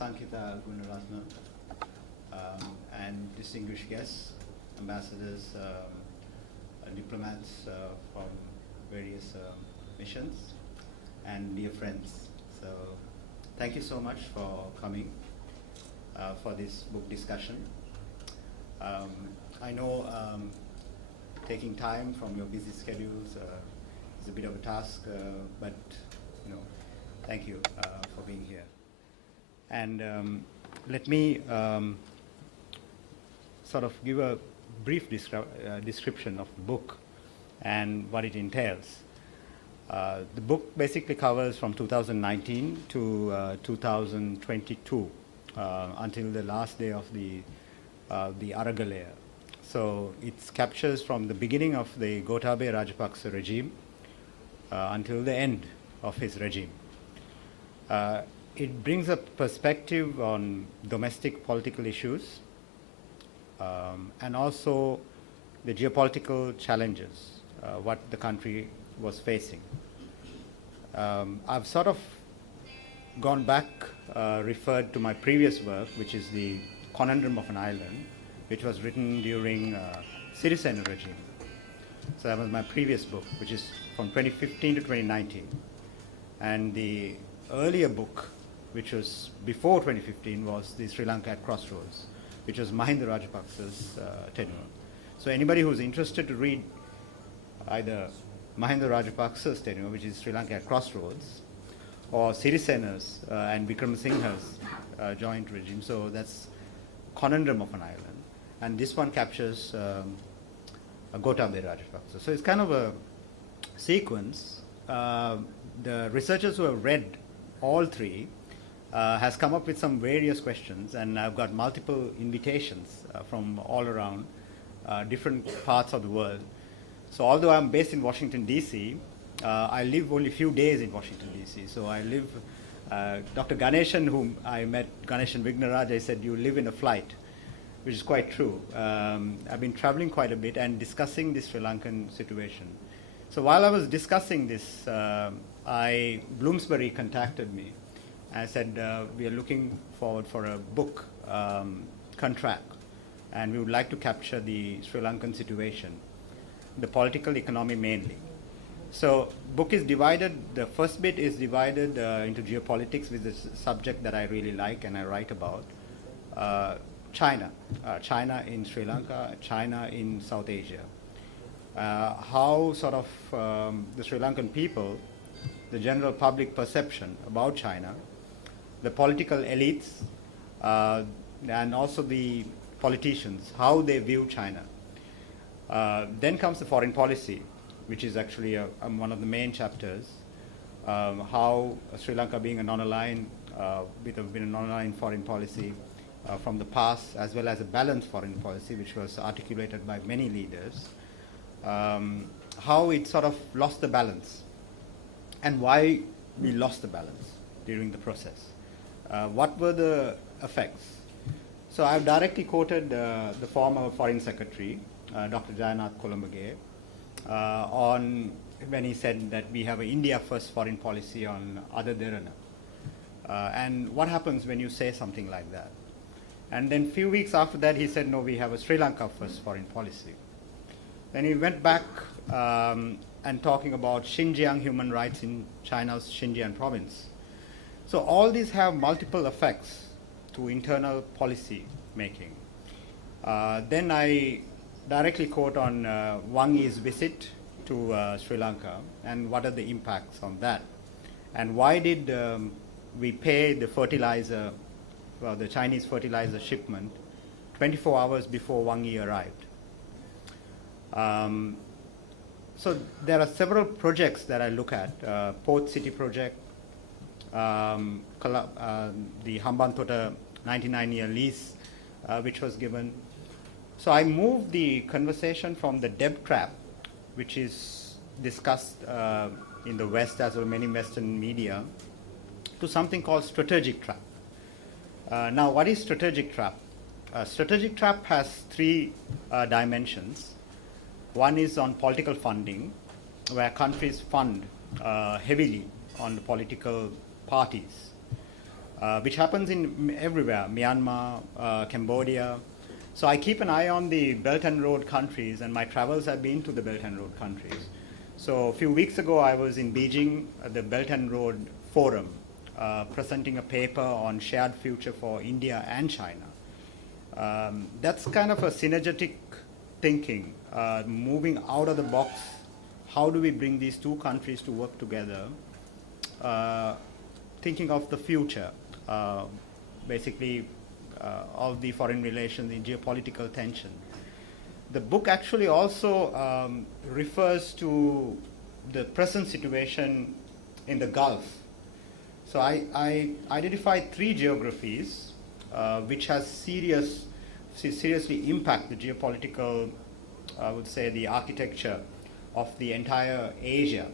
Sankhitha Gunaratne, and distinguished guests, ambassadors, diplomats from various missions, and dear friends. So thank you so much for coming for this book discussion. I know taking time from your busy schedules is a bit of a task, but thank you for being here. And let me sort of give a brief description of the book and what it entails. The book basically covers from 2019 to 2022 until the last day of the Aragalaya. So it captures from the beginning of the Gotabaya Rajapaksa regime until the end of his regime. It brings a perspective on domestic political issues and also the geopolitical challenges, what the country was facing. I've sort of gone back, referred to my previous work, which is The Conundrum of an Island, which was written during Sirisena regime. So that was my previous book, which is from 2015 to 2019. And the earlier book, which was before 2015, was the Sri Lanka at Crossroads, which was Mahinda Rajapaksa's tenure. So anybody who's interested to read either Mahinda Rajapaksa's tenure, which is Sri Lanka at Crossroads, or Sirisena's and Wickramasinghe's joint regime, so that's Conundrum of an Island. And this one captures Gotabaya Rajapaksa. So it's kind of a sequence. The researchers who have read all three has come up with some various questions, and I've got multiple invitations from all around different parts of the world. So although I'm based in Washington, D.C., I live only a few days in Washington, D.C. So I live, Dr. Ganeshan, whom I met, Ganeshan Vignaraj, said, you live in a flight, which is quite true. I've been traveling quite a bit and discussing the Sri Lankan situation. So while I was discussing this, Bloomsbury contacted me. I said, we are looking forward for a book contract, and we would like to capture the Sri Lankan situation, the political economy mainly. So book is divided, the first bit is divided into geopolitics, with the subject that I really like and I write about. China in Sri Lanka, China in South Asia. How sort of the Sri Lankan people, the general public perception about China, the political elites, and also the politicians, how they view China. Then comes the foreign policy, which is actually one of the main chapters. How Sri Lanka being a non-aligned, with a non-aligned foreign policy from the past, as well as a balanced foreign policy, which was articulated by many leaders. How it sort of lost the balance, and why we lost the balance during the process. What were the effects? So I've directly quoted the former Foreign Secretary, Dr. Jayannath Colombo, on when he said that we have an India first foreign policy on Ada Derana. And what happens when you say something like that? And then a few weeks after that, he said, no, we have a Sri Lanka first foreign policy. Then he went back and talking about Xinjiang human rights in China's Xinjiang province. So all these have multiple effects to internal policy making. Then I directly quote on Wang Yi's visit to Sri Lanka and what are the impacts on that. And why did we pay the fertilizer, the Chinese fertilizer shipment 24 hours before Wang Yi arrived? So there are several projects that I look at. Port City project, the Hambantota 99-year lease, which was given. So I moved the conversation from the debt trap, which is discussed in the West as well, many Western media, to something called strategic trap. Now, what is strategic trap? Strategic trap has three dimensions. One is on political funding, where countries fund heavily on the political parties. which happens in everywhere, Myanmar, Cambodia. So I keep an eye on the Belt and Road countries, and my travels have been to the Belt and Road countries. So a few weeks ago, I was in Beijing at the Belt and Road Forum, presenting a paper on shared future for India and China. That's kind of a synergetic thinking, moving out of the box. How do we bring these two countries to work together? Thinking of the future, basically of the foreign relations, the geopolitical tension. The book actually also refers to the present situation in the Gulf. So I identified 3 geographies which has seriously impact the geopolitical, I would say, the architecture of the entire Asia.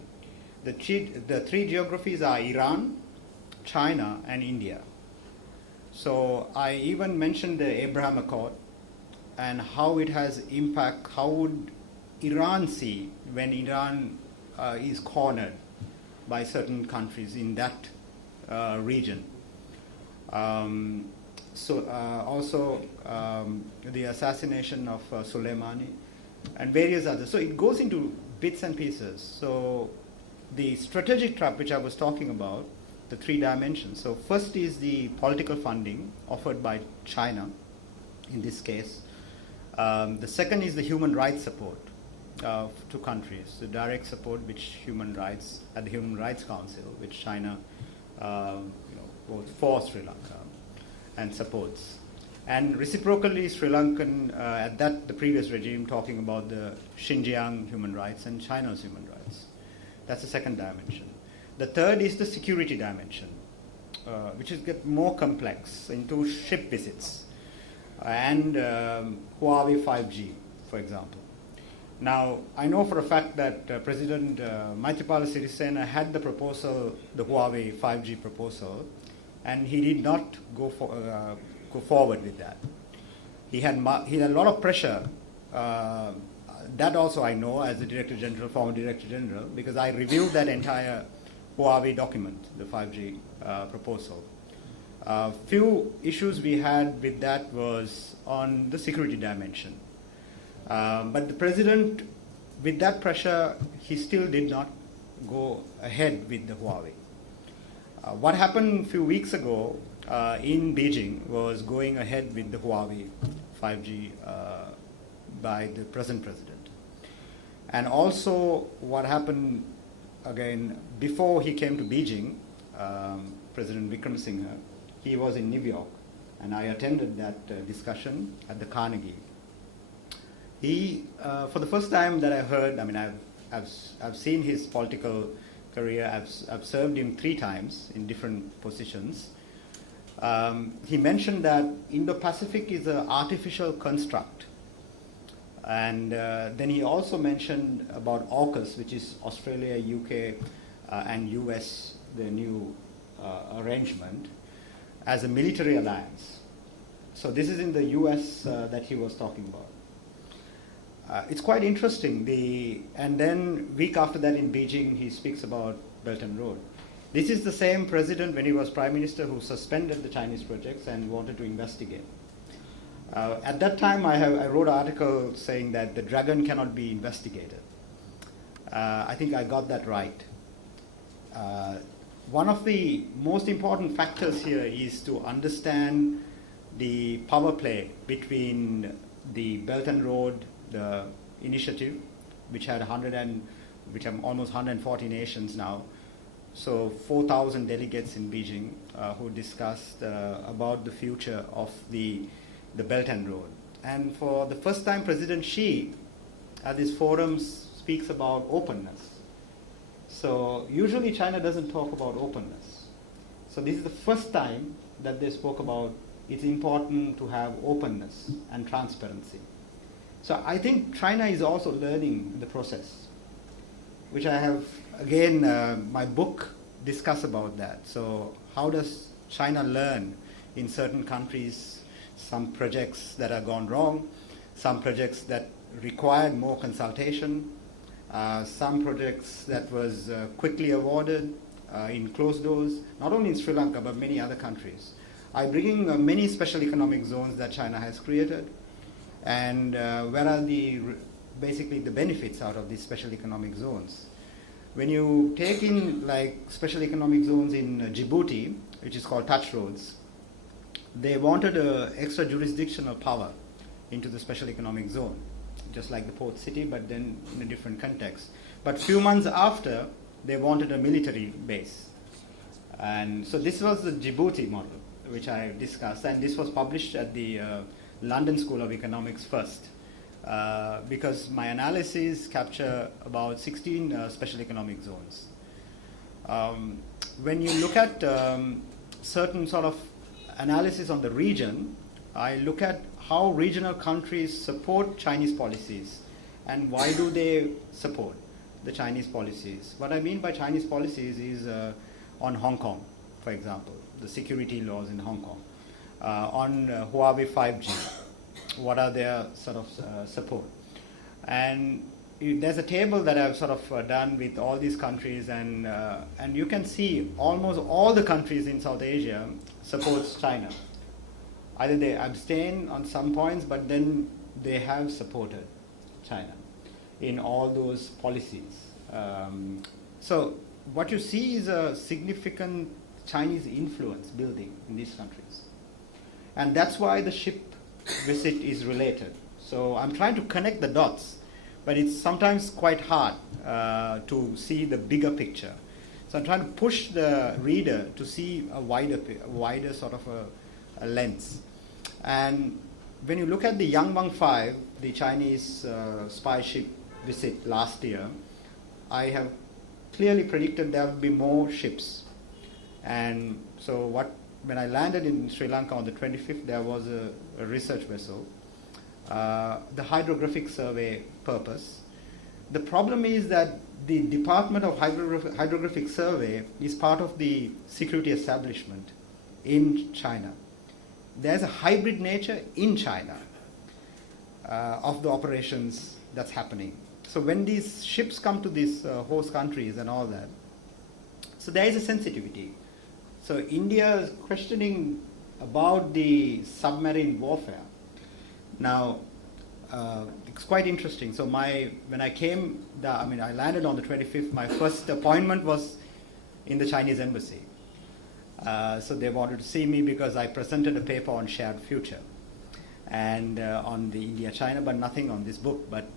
The 3 geographies are Iran, China, and India. So I even mentioned the Abraham Accord and how it has impact. How would Iran see when Iran is cornered by certain countries in that region? Also the assassination of Soleimani and various others. So it goes into bits and pieces. So the strategic trap which I was talking about, the 3 dimensions. So first is the political funding offered by China in this case. The second is the human rights support to countries, the direct support which human rights at the Human Rights Council, which China goes for Sri Lanka and supports. And reciprocally, Sri Lankan, the previous regime, talking about the Xinjiang human rights and China's human rights. That's the second dimension. The third is the security dimension, which is get more complex into ship visits and Huawei 5G, for example. Now, I know for a fact that President Maithripala Sirisena had the proposal, the Huawei 5G proposal, and he did not go forward with that. He had a lot of pressure. That also I know as the Director General, former Director General, because I reviewed that entire Huawei document, the 5G proposal. Few issues we had with that was on the security dimension. But the President, with that pressure, he still did not go ahead with the Huawei. What happened a few weeks ago in Beijing was going ahead with the Huawei 5G by the present President. And also what happened again, before he came to Beijing, President Wickremesinghe, he was in New York, and I attended that discussion at the Carnegie. He, for the first time that I heard, I mean, I've seen his political career. I've served him 3 times in different positions. He mentioned that Indo-Pacific is an artificial construct. And then he also mentioned about AUKUS, which is Australia, UK, and US, the new arrangement, as a military alliance. So this is in the US that he was talking about. It's quite interesting. And then week after that in Beijing, he speaks about Belt and Road. This is the same president when he was Prime Minister who suspended the Chinese projects and wanted to investigate. At that time, I wrote an article saying that the dragon cannot be investigated. I think I got that right. One of the most important factors here is to understand the power play between the Belt and Road, the initiative, which had almost 140 nations now. So 4,000 delegates in Beijing who discussed about the future of the Belt and Road. And for the first time, President Xi at these forums speaks about openness. So usually China doesn't talk about openness. So this is the first time that they spoke about it's important to have openness and transparency. So I think China is also learning the process, which I have, again, my book discuss about that. So how does China learn in certain countries some projects that have gone wrong, some projects that required more consultation, some projects that was quickly awarded, in closed doors, not only in Sri Lanka, but many other countries. I bring in many special economic zones that China has created, and where are basically the benefits out of these special economic zones. When you take in like special economic zones in Djibouti, which is called touch roads, they wanted extra jurisdictional power into the special economic zone, just like the port city, but then in a different context. But few months after, they wanted a military base. And so this was the Djibouti model, which I discussed, and this was published at the London School of Economics first, because my analyses capture about 16 special economic zones. When you look at certain sort of analysis on the region, I look at how regional countries support Chinese policies and why do they support the Chinese policies. What I mean by Chinese policies is on Hong Kong, for example, the security laws in Hong Kong, on Huawei 5G, what are their sort of support. And there's a table that I've sort of done with all these countries, and you can see almost all the countries in South Asia supports China. Either they abstain on some points, but then they have supported China in all those policies. So what you see is a significant Chinese influence building in these countries. And that's why the ship visit is related. So I'm trying to connect the dots, but it's sometimes quite hard to see the bigger picture. So I'm trying to push the reader to see a wider sort of a lens. And when you look at the Yangbang 5, the Chinese spy ship visit last year, I have clearly predicted there will be more ships. And so when I landed in Sri Lanka on the 25th, there was a research vessel, the hydrographic survey purpose. The problem is that the Department of Hydrographic Survey is part of the security establishment in China. There's a hybrid nature in China of the operations that's happening. So when these ships come to these host countries and all that, so there is a sensitivity. So India is questioning about the submarine warfare. Now, it's quite interesting. So when I came, I landed on the 25th. My first appointment was in the Chinese embassy. So they wanted to see me because I presented a paper on shared future and on the India-China, but nothing on this book. But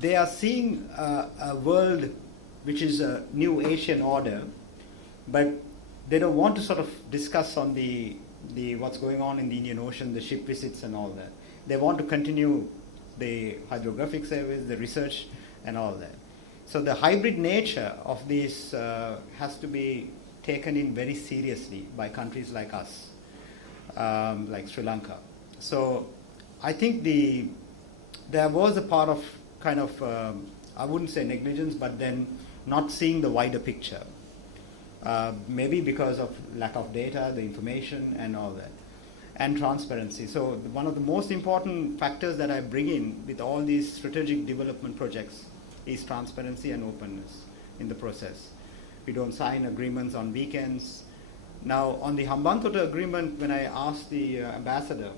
they are seeing a world which is a new Asian order, but they don't want to sort of discuss on the what's going on in the Indian Ocean, the ship visits and all that. They want to continue the hydrographic service, the research and all that. So the hybrid nature of this has to be taken in very seriously by countries like us, like Sri Lanka. So I think there was a part of kind of, I wouldn't say negligence, but then not seeing the wider picture. Maybe because of lack of data, the information and all that, and transparency. So one of the most important factors that I bring in with all these strategic development projects is transparency and openness in the process. We don't sign agreements on weekends. Now, on the Hambantota agreement, when I asked the ambassador,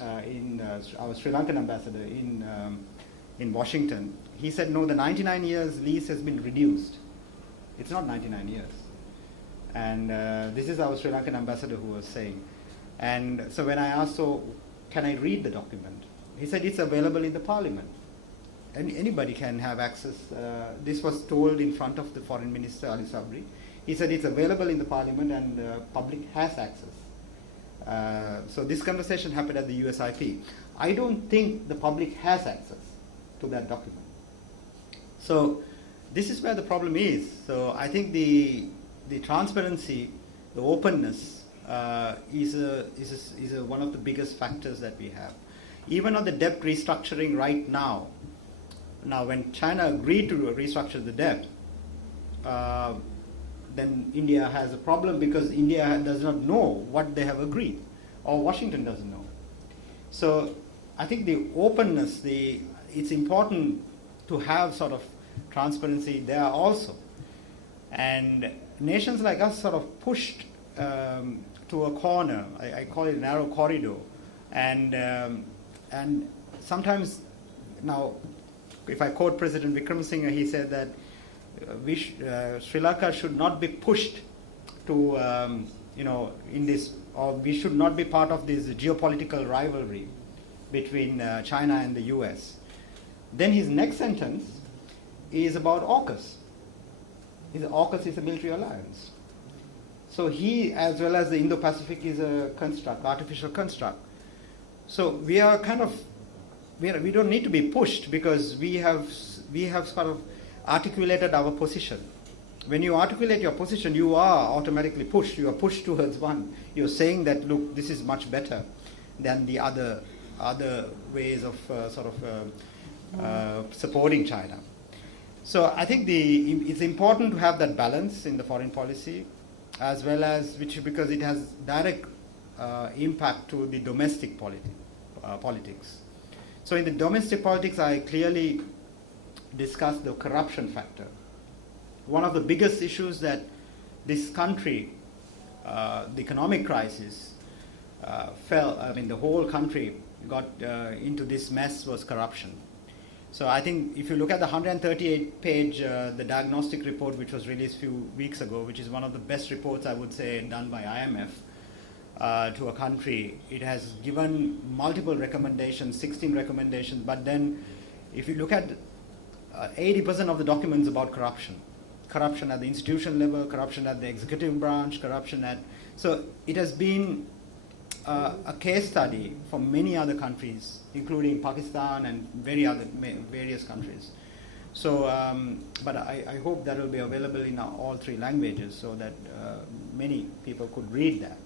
our Sri Lankan ambassador in Washington, he said, no, the 99 years lease has been reduced. It's not 99 years. And this is our Sri Lankan ambassador who was saying. And so when I asked, so can I read the document? He said, it's available in the parliament. And anybody can have access. This was told in front of the foreign minister, Ali Sabri. He said it's available in the parliament and the public has access. So this conversation happened at the USIP. I don't think the public has access to that document. So this is where the problem is. So I think the transparency, the openness is one of the biggest factors that we have. Even on the debt restructuring right now, when China agreed to restructure the debt, then India has a problem because India does not know what they have agreed, or Washington doesn't know. So I think the openness, it's important to have sort of transparency there also. And nations like us sort of pushed to a corner. I call it a narrow corridor. And sometimes, now, if I quote President Wickremesinghe, he said that Sri Lanka should not be pushed to, in this, or we should not be part of this geopolitical rivalry between China and the US. Then his next sentence is about AUKUS. AUKUS is a military alliance. So he, as well as the Indo-Pacific, is a construct, artificial construct. So we are kind of, we don't need to be pushed because we have sort of articulated our position. When you articulate your position, you are automatically pushed. You are pushed towards one. You're saying that, look, this is much better than the other ways of supporting China. So I think it's important to have that balance in the foreign policy, as well as because it has direct impact to the domestic politics. So in the domestic politics, I clearly discussed the corruption factor. One of the biggest issues that this country, the economic crisis, the whole country got into this mess was corruption. So I think if you look at the 138-page, the diagnostic report which was released a few weeks ago, which is one of the best reports I would say done by IMF to a country, it has given multiple recommendations, 16 recommendations, but then if you look at 80% of the documents about corruption. Corruption at the institution level, corruption at the executive branch, so it has been a case study for many other countries, including Pakistan and various countries. So, but I hope that will be available in all 3 languages so that many people could read that.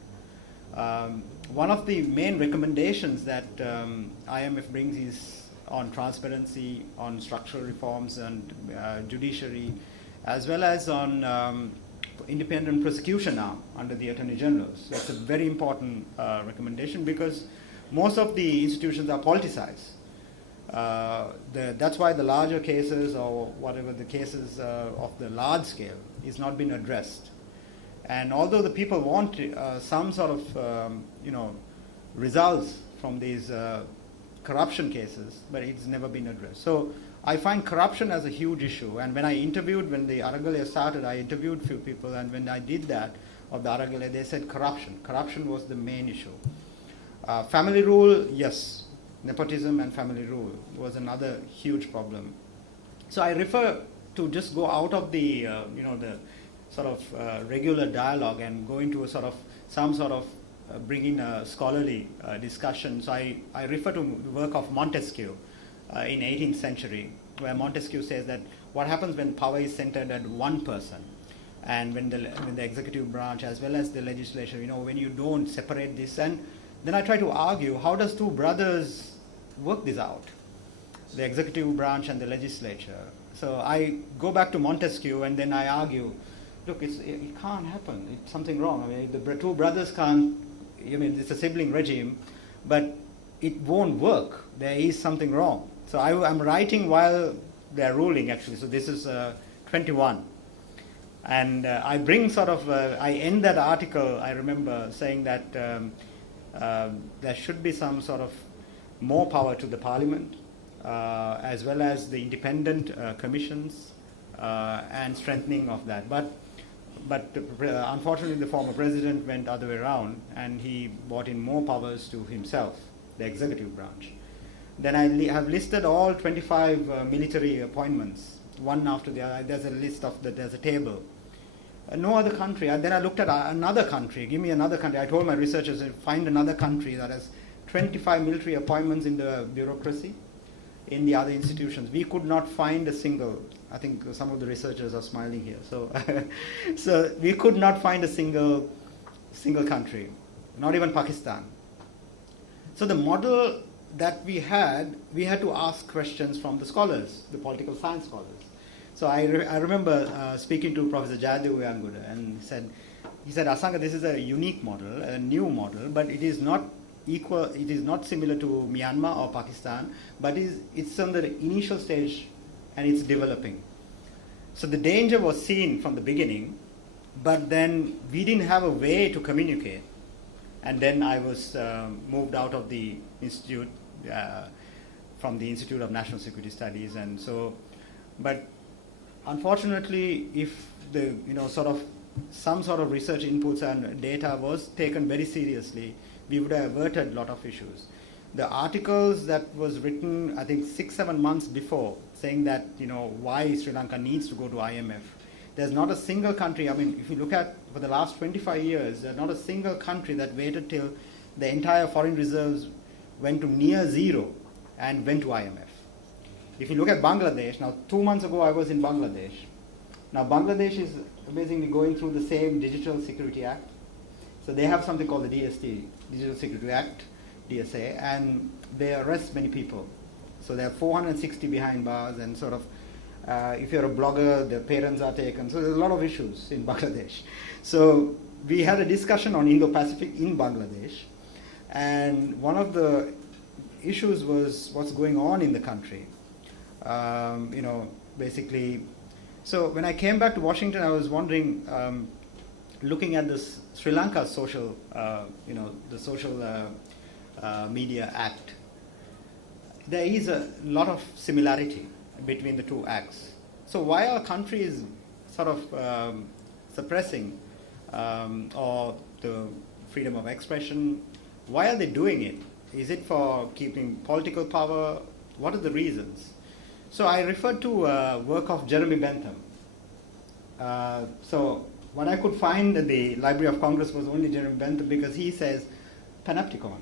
One of the main recommendations that IMF brings is on transparency, on structural reforms and judiciary, as well as on independent prosecution arm under the Attorney Generals. So it's a very important recommendation because most of the institutions are politicized. That's why the larger cases or whatever the cases of the large scale is not being addressed. And although the people want some sort of results from these corruption cases, but it's never been addressed. So I find corruption as a huge issue. And when when the Aragalaya started, I interviewed a few people, and when I did that of the Aragalaya, they said corruption. Corruption was the main issue. Family rule, yes. Nepotism and family rule was another huge problem. So I refer to just go out of the, the sort of regular dialogue and go into bringing a scholarly discussion. So I refer to the work of Montesquieu in 18th century, where Montesquieu says that what happens when power is centered at one person, and when the executive branch as well as the legislature, when you don't separate this. And then I try to argue, how does 2 brothers work this out? The executive branch and the legislature. So I go back to Montesquieu and then I argue, look, it can't happen. It's something wrong. The 2 brothers can't, it's a sibling regime, but it won't work. There is something wrong. So I'm writing while they're ruling, actually. So this is 21. And I bring I end that article, I remember saying that there should be some sort of more power to the parliament, as well as the independent commissions and strengthening of that. But unfortunately, the former president went the other way around, and he brought in more powers to himself, the executive branch. Then I have listed all 25 military appointments, one after the other. There's a list there's a table. No other country. And then I looked at another country. Give me another country. I told my researchers, find another country that has 25 military appointments in the bureaucracy, in the other institutions. We could not find a single. I think some of the researchers are smiling here. So, so we could not find a single country, not even Pakistan. So the model that we had to ask questions from the scholars, the political science scholars. So I remember speaking to Professor Sajith Premadasa, and he said, Asanga, this is a unique model, a new model, but it is not equal, it is not similar to Myanmar or Pakistan, but it's on the initial stage and it's developing. So the danger was seen from the beginning, but then we didn't have a way to communicate. And then I was moved out of the institute, from the Institute of National Security Studies, and so, but unfortunately, if the, some sort of research inputs and data was taken very seriously, we would have averted a lot of issues. The articles that was written, I think 6-7 months before, saying that, why Sri Lanka needs to go to IMF. There's not a single country, I mean, if you look at for the last 25 years, there's not a single country that waited till the entire foreign reserves went to near zero and went to IMF. If you look at Bangladesh, now 2 months ago I was in Bangladesh. Now Bangladesh is amazingly going through the same Digital Security Act. So they have something called the DST, Digital Security Act, DSA, and they arrest many people. So there are 460 behind bars, and sort of, if you're a blogger, the parents are taken. So there's a lot of issues in Bangladesh. So we had a discussion on Indo-Pacific in Bangladesh, and one of the issues was what's going on in the country. Basically, so when I came back to Washington, I was wondering, looking at this Sri Lanka social, the social media act, there is a lot of similarity between the two acts. So why our country is sort of suppressing or the freedom of expression? Why are they doing it? Is it for keeping political power? What are the reasons? So I referred to work of Jeremy Bentham. So what I could find at the Library of Congress was only Jeremy Bentham, because he says panopticon,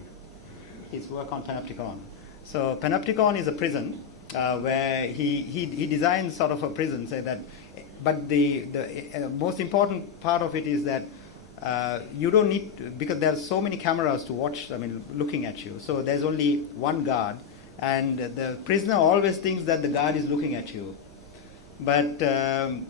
his work on panopticon. So panopticon is a prison where he designs sort of a prison, say that, but the most important part of it is that you don't need to, because there are so many cameras to watch, I mean, looking at you. So there's only one guard, and the prisoner always thinks that the guard is looking at you. But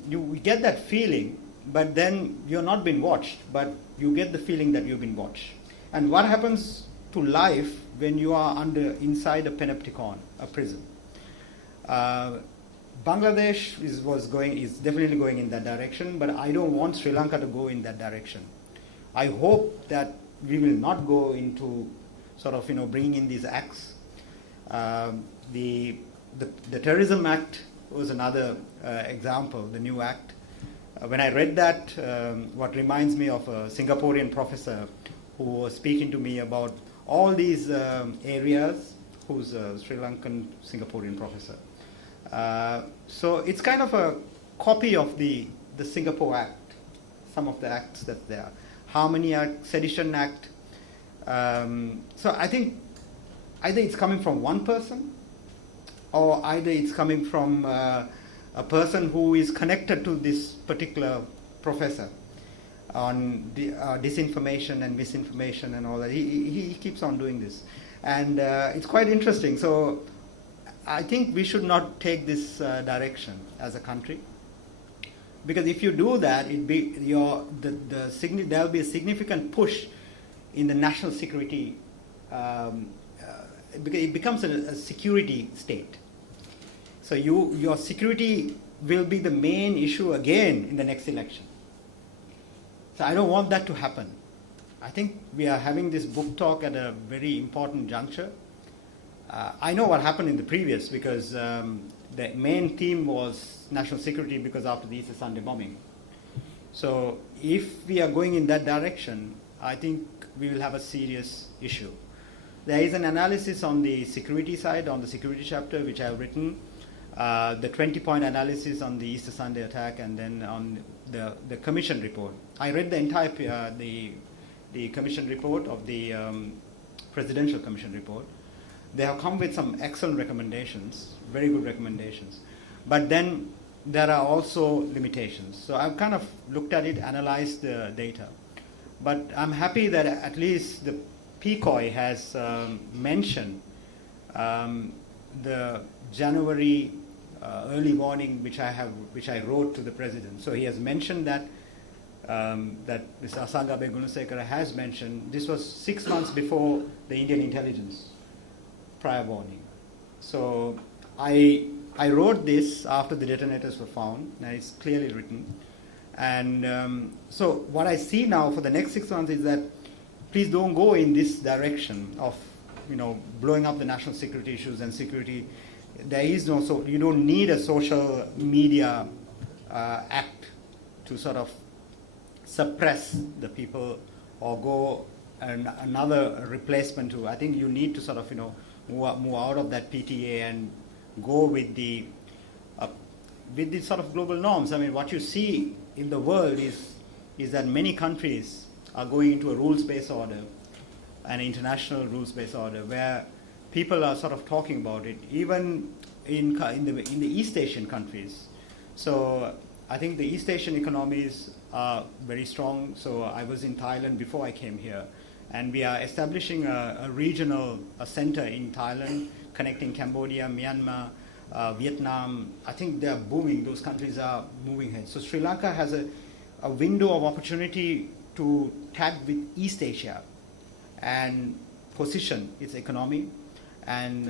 you get that feeling, but then you're not being watched, but you get the feeling that you've been watched. And what happens to life when you are inside a panopticon, a prison? Bangladesh is definitely going in that direction, but I don't want Sri Lanka to go in that direction. I hope that we will not go into sort of bringing in these acts. The Terrorism Act was another example, the new act. When I read that, what reminds me of a Singaporean professor who was speaking to me about all these areas, who's a Sri Lankan Singaporean professor. So it's kind of a copy of the Singapore Act, some of the acts that there are. Harmony Act, Sedition Act. So I think either it's coming from one person, or either it's coming from a person who is connected to this particular professor on disinformation and misinformation and all that. He keeps on doing this. And it's quite interesting. So I think we should not take this direction as a country, because if you do that, there'll be a significant push in the national security, because it becomes a security state. So your security will be the main issue again in the next election. So I don't want that to happen. I think we are having this book talk at a very important juncture. I know what happened in the previous, because the main theme was national security, because after the Easter Sunday bombing. So if we are going in that direction, I think we will have a serious issue. There is an analysis on the security side, on the security chapter, which I have written, the 20-point analysis on the Easter Sunday attack, and then on the commission report. I read the entire the commission report of the presidential commission report. They have come with some excellent recommendations, very good recommendations. But then there are also limitations. So I've kind of looked at it, analyzed the data. But I'm happy that at least the PCOI has mentioned the January early warning, which I wrote to the president. So he has mentioned that that Mr. Asanga Abeyagoonasekera has mentioned. This was 6 months before the Indian intelligence prior warning. So I I wrote this after the detonators were found, and it's clearly written. And so what I see now for the next 6 months is that please don't go in this direction of, blowing up the national security issues and security. There is no, so you don't need a social media act to sort of suppress the people or go another replacement to. I think you need to sort of, move out of that PTA and go with the sort of global norms. I mean, what you see in the world is that many countries are going into a rules-based order, an international rules-based order, where people are sort of talking about it, even in the East Asian countries. So I think the East Asian economies are very strong. So I was in Thailand before I came here, and we are establishing a regional center in Thailand, connecting Cambodia, Myanmar, Vietnam. I think they are booming. Those countries are moving ahead. So Sri Lanka has a window of opportunity to tap with East Asia and position its economy and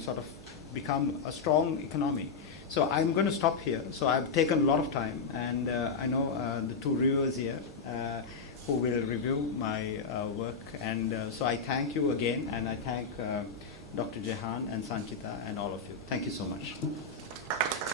sort of become a strong economy. So I'm going to stop here. So I've taken a lot of time, and I know the two reviewers here who will review my work. And so I thank you again, and I thank Dr. Jehan and Sankhitha and all of you. Thank you so much.